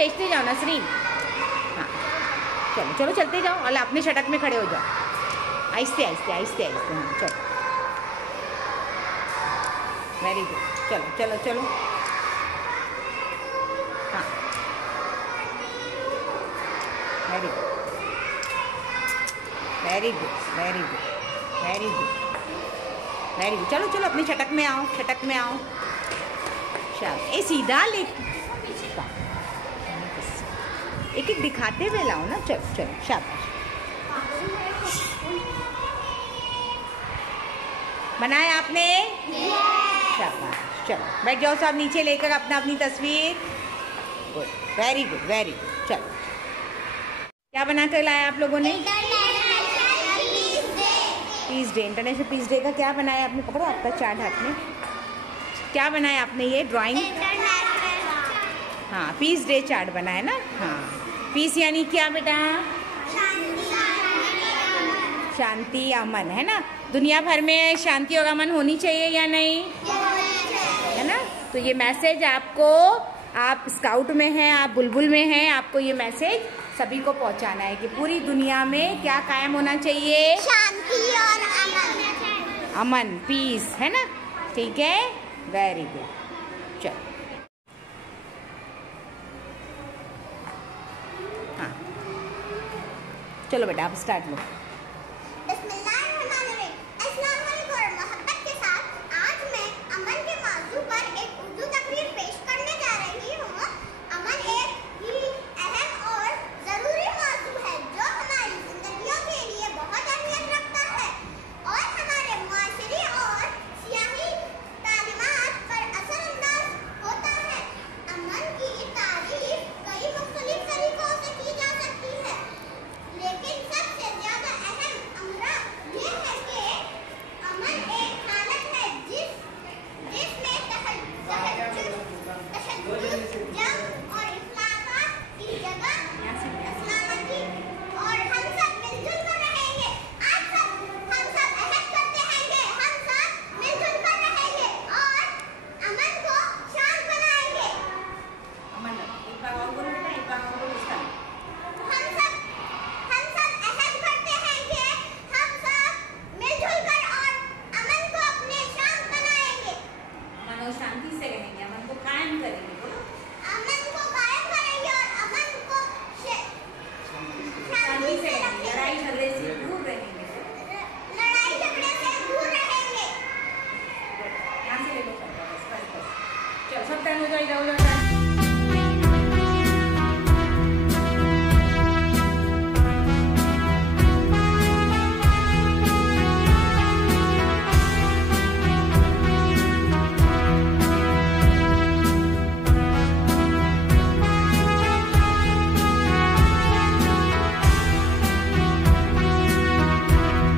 भेजते जाओ नसरीन। हाँ चलो चलो चलते जाओ और अपने शटक में खड़े हो जाओ, आहिस्ते आहिस्ते आहिस्ते आहिस्ते। हाँ चलो, वेरी गुड, चलो चलो चलो। हाँ very good very good very good very good very good. चलो चलो अपने शटक में आओ, शटक में आओ। शाबाश, ए सीधा ले, एक एक दिखाते हुए लाओ ना। चलो चलो शाबाश, बनाया आपने? शाबाश, चलो बैठ जाओ सब नीचे लेकर अपना अपनी तस्वीर। Good, very good very good. चलो क्या बना कर लाया आप लोगों ने? Peace day, international peace day का क्या बनाया आपने? पकड़ो आपका चार्ट हाथ में, क्या बनाया आपने? ये ड्राइंग, हाँ पीस डे चार्ट बनाया ना। हाँ पीस यानी क्या बेटा? शांति अमन, है ना। दुनिया भर में शांति और अमन होनी चाहिए या नहीं, है ना। तो ये मैसेज आपको, आप स्काउट में हैं, आप बुलबुल में हैं, आपको ये मैसेज सभी को पहुंचाना है कि पूरी दुनिया में क्या कायम होना चाहिए? शांति और अमन, अमन पीस, है ना। ठीक है, वेरी गुड। चलो हाँ चलो बेटा आप स्टार्ट लो।